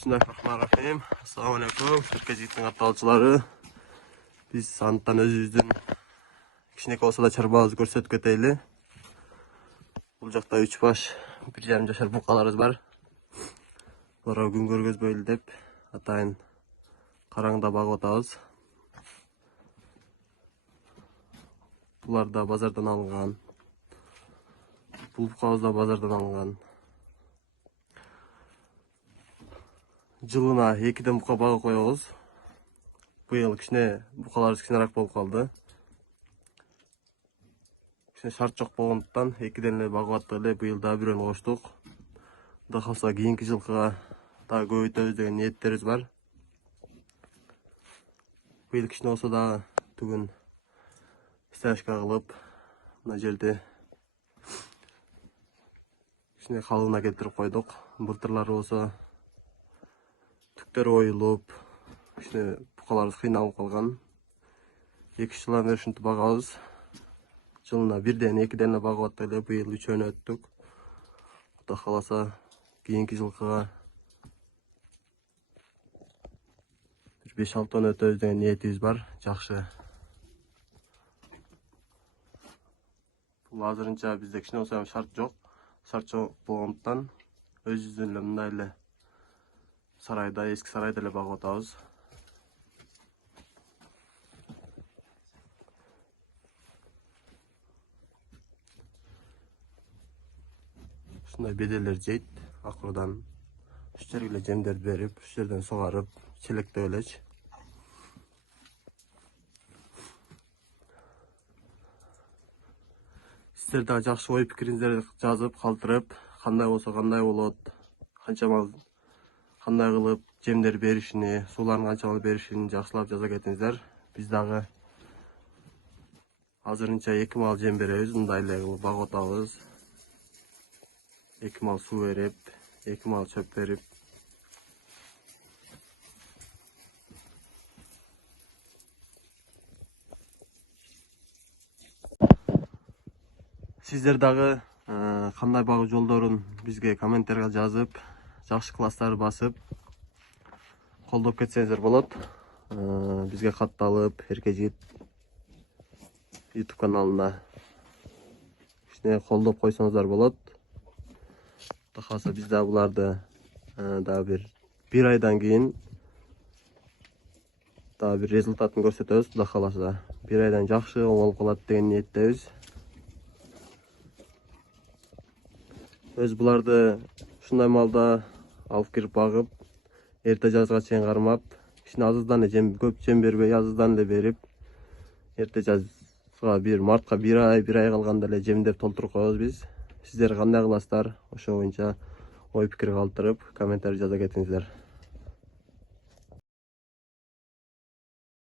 Bismillahirrahmanirrahim. Assalamu alaikum. Türkiye Jigit'in atalçıları. Biz sanıttan özümüzdün kişinek olsa da çarbağızı görsetip keteyli. Bu jakta 3 baş, 1,5 yaşar bukalarız var. Bulara gün görgöz böyle dep atayın karаңda bagып atабыз. Bular da bazardan alıngan. Bu bukabız da bazardan alıngan. Жылына 2ден бука багып коебуз. Быйыл кичине букаларыбыз кичинерээк болуп калды. Кичине шарт жок болгондуктан 2ден эле багып аттык эле. Быйыл дагы бирөөнү коштук. Кудай калса кийинки жылкыга дагы көбөйтөбүз деген ниеттерибиз бар. Быйыл кичине болсо дагы түгүн стяжка кылып, мына жерде кичине калыбына келтирип койдук. Былтырлары болсо түктөр оюлуп, кичине букаларыбыз кыйналып калган. 2 жылдан бери ушинтип багабыз. Жылына 1ден 2ден эле багып аттык эле. Быйыл 3өөнү өттүк. Кудай кааласа кийинки жылкыга 5-6 өтөбүз деген ниетибиз бар. Жакшы. Бул азырынча бизде кичине болсо шарт жок. Шарт жок болгондуктан өзүбүздүн эле мындай эле сарайда, эски сарайда эле багып атабыз. Ушундай бедерлер жейт. Акырдан ушу жерге эле жемдерди берип, ушу жерден сугарып, челектеп элечи. Сиздер дагы жакшы ой пикириңиздерди жазып, калтырып, кандай болсо кандай болот, канча кандай кылып жемдер беришини, сууларын канчалык беришини жакшылап жаза кетиңиздер. Биз дагы азырынча 2 мал жем беребиз, мындай эле кылып багып атабыз. 2 мал суу берип, 2 мал чөп берип. Сиздер дагы кандай багуу жолдорун бизге комменттерге жазып, жакшы класстарды басып колдоп кетсеңиздер болот. Бизге катталып, Эрке Жигит YouTube каналына кичине колдоп койсоңуздар болот. Кудай кааласа биз да буларды дагы бир айдан кийин дагы бир результатын көрсөтөбүз. Кудай кааласа 1 айдан жакшы болуп калат деген ниеттебиз. Өз буларды ушундай малда алып кирип багып, эрте жазга чейин кармап, кичине азыздан эле көп жем бербей, азыздан эле берип, эрте жазга мартка 1 ай калганда эле жемдеп толтуруп коебуз биз. Сиздер кандай кыласыздар? Ошо боюнча ой пикир калтырып, комментарий жаза кетиңиздер.